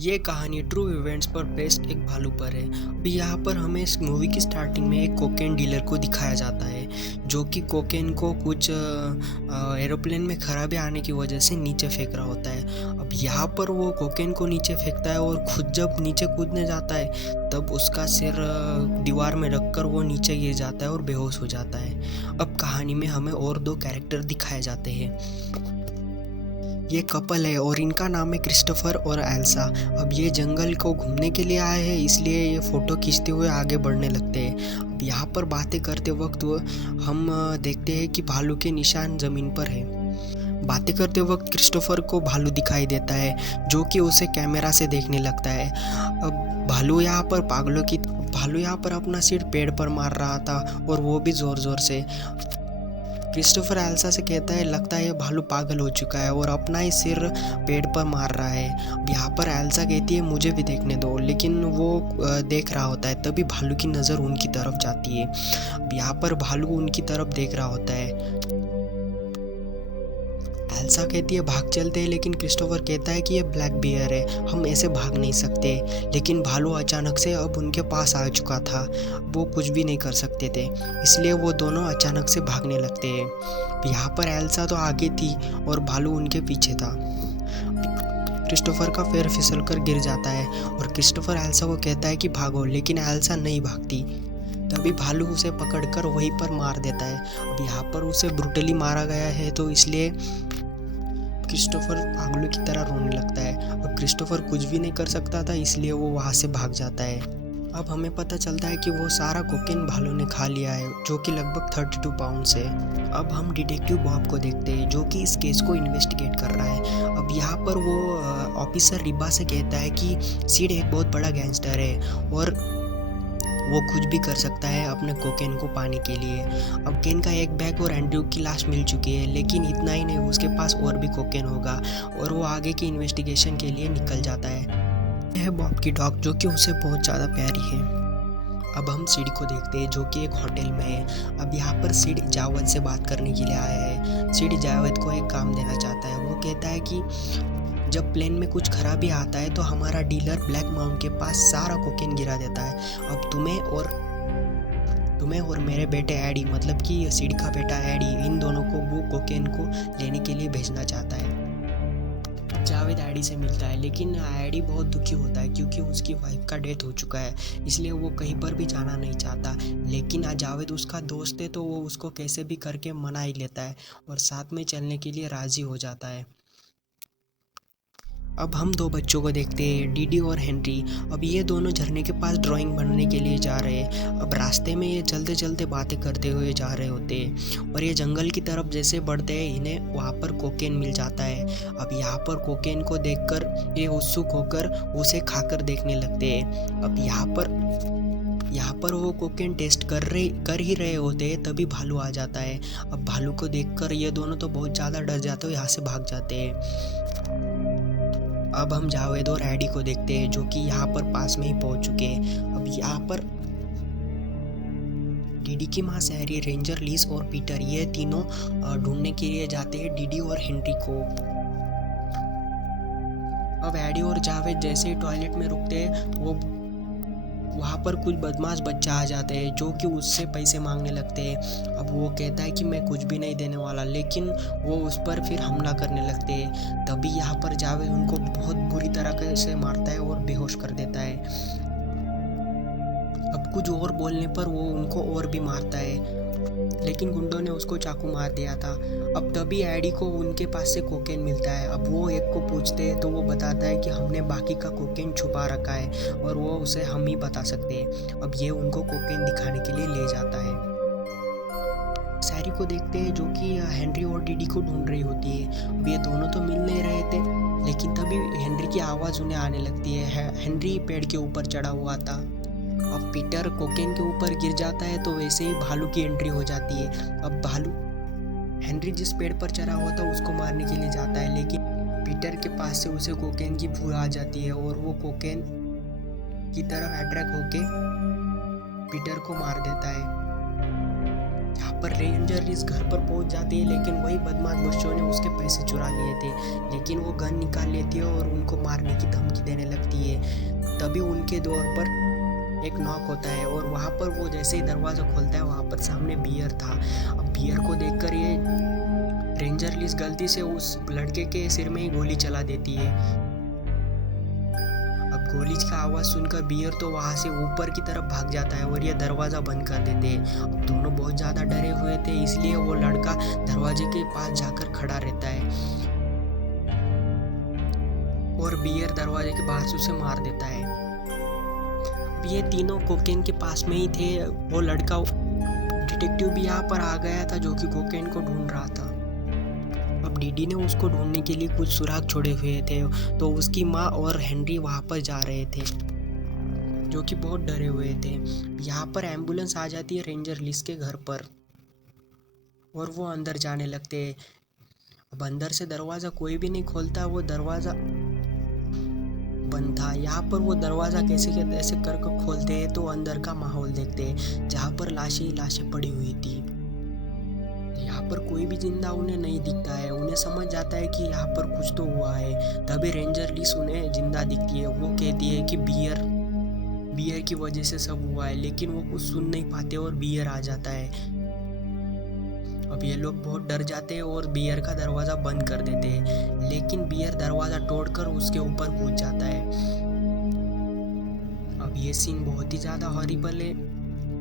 ये कहानी true events पर बेस्ड एक भालू पर है। अभी यहाँ पर हमें इस मूवी की स्टार्टिंग में एक कोकेन डीलर को दिखाया जाता है जो कि कोकेन को कुछ एरोप्लेन में खराबी आने की वजह से नीचे फेंक रहा होता है। अब यहाँ पर वो कोकेन को नीचे फेंकता है और खुद जब नीचे कूदने जाता है तब उसका सिर दीवार में रखकर वो नीचे गिर जाता है और बेहोश हो जाता है। अब कहानी में हमें और दो कैरेक्टर दिखाए जाते हैं। ये कपल है और इनका नाम है क्रिस्टोफर और एल्सा। अब ये जंगल को घूमने के लिए आए हैं, इसलिए ये फ़ोटो खींचते हुए आगे बढ़ने लगते हैं। अब यहाँ पर बातें करते वक्त हम देखते हैं कि भालू के निशान ज़मीन पर है। बातें करते वक्त क्रिस्टोफर को भालू दिखाई देता है जो कि उसे कैमरा से देखने लगता है। अब भालू यहाँ पर अपना सिर पेड़ पर मार रहा था और वो भी ज़ोर ज़ोर से। क्रिस्टोफर एल्सा से कहता है लगता है भालू पागल हो चुका है और अपना ही सिर पेड़ पर मार रहा है। अब यहाँ पर एल्सा कहती है मुझे भी देखने दो, लेकिन वो देख रहा होता है। तभी भालू की नज़र उनकी तरफ जाती है। अब यहाँ पर भालू उनकी तरफ देख रहा होता है। एल्सा कहती है भाग चलते हैं, लेकिन क्रिस्टोफर कहता है कि ये ब्लैक बियर है, हम ऐसे भाग नहीं सकते। लेकिन भालू अचानक से अब उनके पास आ चुका था, वो कुछ भी नहीं कर सकते थे, इसलिए वो दोनों अचानक से भागने लगते हैं। यहाँ पर एल्सा तो आगे थी और भालू उनके पीछे था। क्रिस्टोफर का पैर फिसल कर गिर जाता है और क्रिस्टोफर एल्सा को कहता है कि भागो, लेकिन एल्सा नहीं भागती। तभी भालू उसे पकड़कर वहीं पर मार देता है। अब यहाँ पर उसे ब्रूटली मारा गया है तो इसलिए क्रिस्टोफर पागलों की तरह रोने लगता है। अब क्रिस्टोफर कुछ भी नहीं कर सकता था, इसलिए वो वहाँ से भाग जाता है। अब हमें पता चलता है कि वो सारा कोकेन भालू ने खा लिया है, जो कि लगभग 32 पाउंड्स है। अब हम डिटेक्टिव बॉब को देखते हैं जो कि इस केस को इन्वेस्टिगेट कर रहा है। अब यहाँ पर वो ऑफिसर रिबा से कहता है कि सीड एक बहुत बड़ा गैंगस्टर है और वो कुछ भी कर सकता है अपने कोकेन को पाने के लिए। अब केन का एक बैग और एंड्रयू की लाश मिल चुकी है, लेकिन इतना ही नहीं, उसके पास और भी कोकेन होगा और वो आगे की इन्वेस्टिगेशन के लिए निकल जाता है। यह है बॉब की डॉग जो कि उसे बहुत ज़्यादा प्यारी है। अब हम सीड को देखते हैं जो कि एक होटल में है। अब यहाँ पर सीड जावेद से बात करने के लिए आया है। सीड जावेद को एक काम देना चाहता है। वो कहता है कि जब प्लेन में कुछ खराबी आता है तो हमारा डीलर ब्लैक माउंट के पास सारा कोकेन गिरा देता है। अब तुम्हें और मेरे बेटे एडी, मतलब कि सीड का बेटा एडी, इन दोनों को वो कोकेन को लेने के लिए भेजना चाहता है। जावेद एडी से मिलता है, लेकिन एडी बहुत दुखी होता है क्योंकि उसकी वाइफ का डेथ हो चुका है, इसलिए वो कहीं पर भी जाना नहीं चाहता। लेकिन जावेद उसका दोस्त है तो वो उसको कैसे भी करके मना ही लेता है और साथ में चलने के लिए राज़ी हो जाता है। अब हम दो बच्चों को देखते हैं, डीडी और हेनरी। अब ये दोनों झरने के पास ड्राइंग बनाने के लिए जा रहे हैं। अब रास्ते में ये चलते चलते बातें करते हुए जा रहे होते हैं और ये जंगल की तरफ जैसे बढ़ते हैं इन्हें वहाँ पर कोकेन मिल जाता है। अब यहाँ पर कोकेन को देखकर ये उत्सुक होकर उसे खाकर देखने लगते हैं। अब यहाँ पर वो कोकेन टेस्ट कर ही रहे होते हैं, तभी भालू आ जाता है। अब भालू को देखकर ये दोनों तो बहुत ज़्यादा डर जाते हैं, यहाँ से भाग जाते हैं। अब हम जावेद और एडी को देखते हैं जो कि यहाँ पर पास में ही पहुँच चुके हैं। अब यहाँ पर डीडी की माँ सैरी, रेंजर, लीज और पीटर, ये तीनों ढूंढने के लिए जाते हैं डीडी और हेनरी को। अब एडी और जावेद जैसे ही टॉयलेट में रुकते हैं वहाँ पर कुछ बदमाश बच्चा आ जाते हैं जो कि उससे पैसे मांगने लगते हैं। अब वो कहता है कि मैं कुछ भी नहीं देने वाला, लेकिन वो उस पर फिर हमला करने लगते हैं। तभी यहाँ पर जावेद उनको बहुत बुरी तरह से मारता है और बेहोश कर देता है। अब कुछ और बोलने पर वो उनको और भी मारता है, लेकिन गुंडों ने उसको चाकू मार दिया था। अब तभी एडी को उनके पास से कोकेन मिलता है। अब वो एक को पूछते हैं तो वो बताता है कि हमने बाकी का कोकेन छुपा रखा है और वो उसे हम ही बता सकते हैं। अब ये उनको कोकेन दिखाने के लिए ले जाता है। सैरी को देखते हैं जो कि हेनरी और डीडी को ढूंढ रही होती है। अब ये दोनों तो मिल नहीं रहे थे, लेकिन तभी हेनरी की आवाज़ उन्हें आने लगती है। हेनरी पेड़ के ऊपर चढ़ा हुआ था। अब पीटर कोकेन के ऊपर गिर जाता है तो वैसे ही भालू की एंट्री हो जाती है। अब भालू हेनरी जिस पेड़ पर चढ़ा हुआ था उसको मारने के लिए जाता है, लेकिन पीटर के पास से उसे कोकेन की भूख आ जाती है और वो कोकेन की तरफ अट्रैक्ट होके पीटर को मार देता है। यहाँ पर रेंजर इस घर पर पहुंच जाती है, लेकिन वही बदमाश बच्चों ने उसके पैसे चुरा लिए थे। लेकिन वो गन निकाल लेती है और उनको मारने की धमकी देने लगती तभी उनके डोर पर एक नॉक होता है और वहाँ पर वो जैसे ही दरवाज़ा खोलता है वहाँ पर सामने बियर था। अब बियर को देखकर ये रेंजर लिस गलती से उस लड़के के सिर में ही गोली चला देती है। अब गोली का आवाज़ सुनकर बियर तो वहाँ से ऊपर की तरफ भाग जाता है और ये दरवाज़ा बंद कर देते हैं। अब दोनों बहुत ज़्यादा डरे हुए थे, इसलिए वो लड़का दरवाजे के पास जाकर खड़ा रहता है और बियर दरवाजे के बाहर से उसे मार देता है। ये तीनों कोकेन के पास में ही थे। वो लड़का डिटेक्टिव भी यहाँ पर आ गया था जो कि कोकेन को ढूंढ रहा था। अब डीडी ने उसको ढूंढने के लिए कुछ सुराग छोड़े हुए थे, तो उसकी माँ और हेनरी वहाँ पर जा रहे थे जो कि बहुत डरे हुए थे। यहाँ पर एम्बुलेंस आ जाती है रेंजर लिस के घर पर और वो अंदर जाने लगते हैं। अब अंदर से दरवाज़ा कोई भी नहीं खोलता, वो दरवाज़ा बंद था। यहाँ पर वो दरवाज़ा कैसे कैसे कर खोलते हैं तो अंदर का माहौल देखते हैं जहाँ पर लाशें ही लाशें पड़ी हुई थी। यहाँ पर कोई भी जिंदा उन्हें नहीं दिखता है। उन्हें समझ जाता है कि यहाँ पर कुछ तो हुआ है। तभी रेंजर लिस उन्हें जिंदा दिखती है। वो कहती है कि बियर की वजह से सब हुआ है, लेकिन वो कुछ सुन नहीं पाते और बियर आ जाता है। अब ये लोग बहुत डर जाते हैं और बियर का दरवाज़ा बंद कर देते हैं, लेकिन बियर दरवाज़ा तोड़कर उसके ऊपर कूद जाता है। अब ये सीन बहुत ही ज़्यादा हॉरिबल है।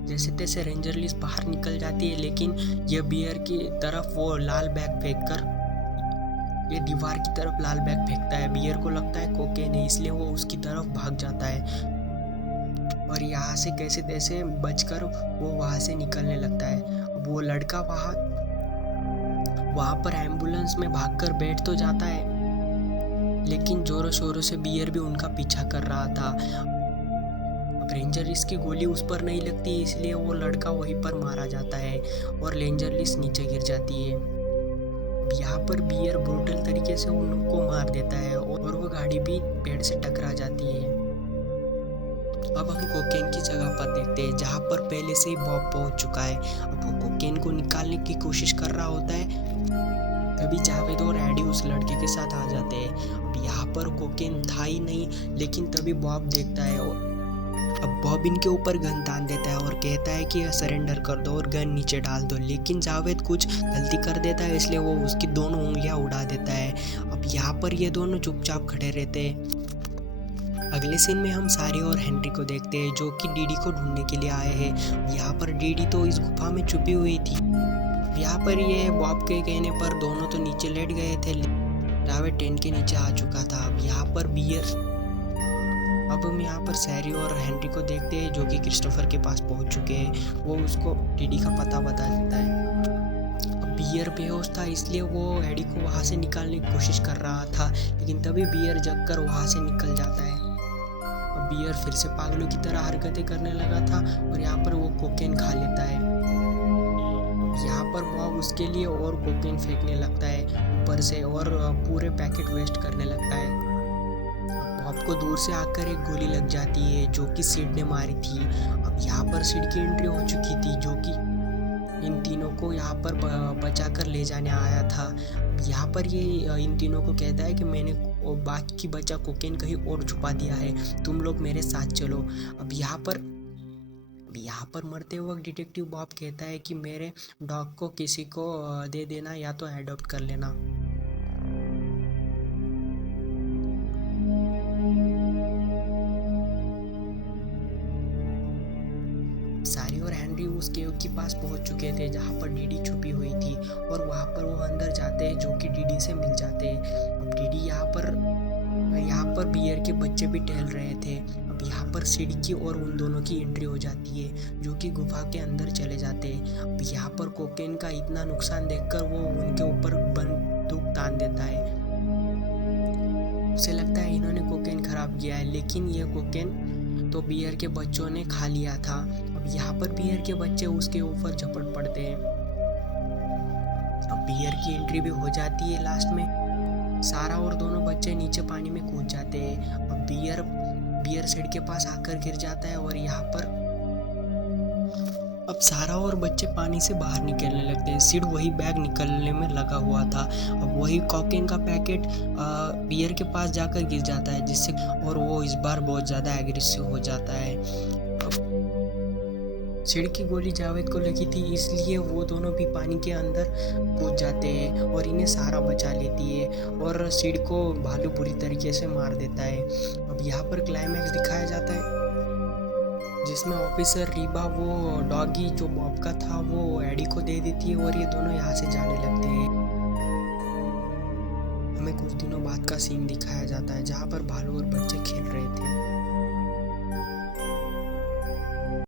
जैसे तैसे रेंजर लिस बाहर निकल जाती है, लेकिन ये बियर की तरफ वो लाल बैग फेंककर ये दीवार की तरफ लाल बैग फेंकता है। बियर को लगता है कोकेन है, इसलिए वो उसकी तरफ भाग जाता है और यहाँ से कैसे तैसे बचकर वो वहाँ से निकलने लगता है। अब वो लड़का वहाँ पर एम्बुलेंस में भागकर बैठ तो जाता है, लेकिन जोरों शोरों से बियर भी उनका पीछा कर रहा था। अब रेंजर लिस की गोली उस पर नहीं लगती, इसलिए वो लड़का वहीं पर मारा जाता है और रेंजर लिस नीचे गिर जाती है। यहाँ पर बियर ब्रूटल तरीके से उनको मार देता है और वो गाड़ी भी पेड़ से टकरा जाती है। अब हम कोकेन की जगह पर देखते हैं जहाँ पर पहले से ही बॉब पहुंच चुका है। अब वो कोकेन को निकालने की कोशिश कर रहा होता है, तभी जावेद और एडी उस लड़के के साथ आ जाते हैं। अब यहाँ पर कोकेन था ही नहीं, लेकिन तभी बॉब देखता है और अब बॉब इनके ऊपर गन तान देता है और कहता है कि सरेंडर कर दो और गन नीचे डाल दो, लेकिन जावेद कुछ गलती कर देता है, इसलिए वो उसकी दोनों उंगलियां उड़ा देता है। अब यहाँ पर ये दोनों चुपचाप खड़े रहते हैं। अगले सीन में हम सारी और हेनरी को देखते हैं जो कि डीडी को ढूंढने के लिए आए हैं। यहाँ पर डीडी तो इस गुफा में छुपी हुई थी। यहाँ पर ये बॉब के कहने पर दोनों तो नीचे लेट गए थे। जावेद टेंट के नीचे आ चुका था। अब यहाँ पर हम यहाँ पर सैरी और हेनरी को देखते हैं जो कि क्रिस्टोफर के पास पहुँच चुके हैं। वो उसको डीडी का पता बता देता है। बियर बेहोश था, इसलिए वो एडी को वहाँ से निकालने की कोशिश कर रहा था, लेकिन तभी बियर जगकर वहाँ से निकल जाता है। अब बियर फिर से पागलों की तरह हरकतें करने लगा था और यहाँ पर वो कोकेन खा लेता है। यहाँ पर बॉब उसके लिए और कोकेन फेंकने लगता है ऊपर से और पूरे पैकेट वेस्ट करने लगता है। बॉब को दूर से आकर एक गोली लग जाती है जो कि सिड ने मारी थी। अब यहाँ पर सिड की एंट्री हो चुकी थी जो कि इन तीनों को यहाँ पर बचाकर ले जाने आया था। यहाँ पर ये इन तीनों को कहता है कि मैंने बाकी की बचा कोकेन कहीं और छुपा दिया है, तुम लोग मेरे साथ चलो। अब यहाँ पर मरते वक्त डिटेक्टिव बॉब कहता है कि मेरे डॉग को किसी को दे देना या तो एडॉप्ट कर लेना। सारी और हेनरी उस केव के पास पहुंच चुके थे जहां पर डीडी छुपी हुई थी और वहां पर वो अंदर जाते हैं जो कि डीडी से मिल जाते हैं। अब डीडी यहाँ पर बियर के बच्चे भी टहल रहे थे। अब यहाँ पर सिडकी और उन दोनों की एंट्री हो जाती है जो कि गुफा के अंदर चले जाते हैं। अब यहाँ पर कोकेन का इतना नुकसान देखकर वो उनके ऊपर बंदूक तान देता है। उसे लगता है इन्होंने कोकेन खराब किया है, लेकिन ये कोकेन तो बियर के बच्चों ने खा लिया था। अब यहाँ पर बियर के बच्चे उसके ऊपर झपट पड़ते हैं। अब बियर की एंट्री भी हो जाती है। लास्ट में सारा और दोनों बच्चे नीचे पानी में कूद जाते हैं। अब बियर सिड के पास आकर गिर जाता है और यहाँ पर अब सारा और बच्चे पानी से बाहर निकलने लगते हैं। सिड वही बैग निकलने में लगा हुआ था। अब वही कोकेन का पैकेट बियर के पास जाकर गिर जाता है, जिससे और वो इस बार बहुत ज़्यादा एग्रेसिव हो जाता है। सिड की गोली जावेद को लगी थी, इसलिए वो दोनों भी पानी के अंदर कूद जाते हैं और इन्हें सारा बचा लेती है और सिड को भालू बुरी तरीके से मार देता है। अब यहाँ पर क्लाइमैक्स दिखाया जाता है जिसमें ऑफिसर रीबा वो डॉगी जो बॉब का था वो एडी को दे देती है और ये दोनों यहाँ से जाने लगते हैं। हमें कुछ दिनों बाद का सीन दिखाया जाता है जहाँ पर भालू और बच्चे खेल रहे थे।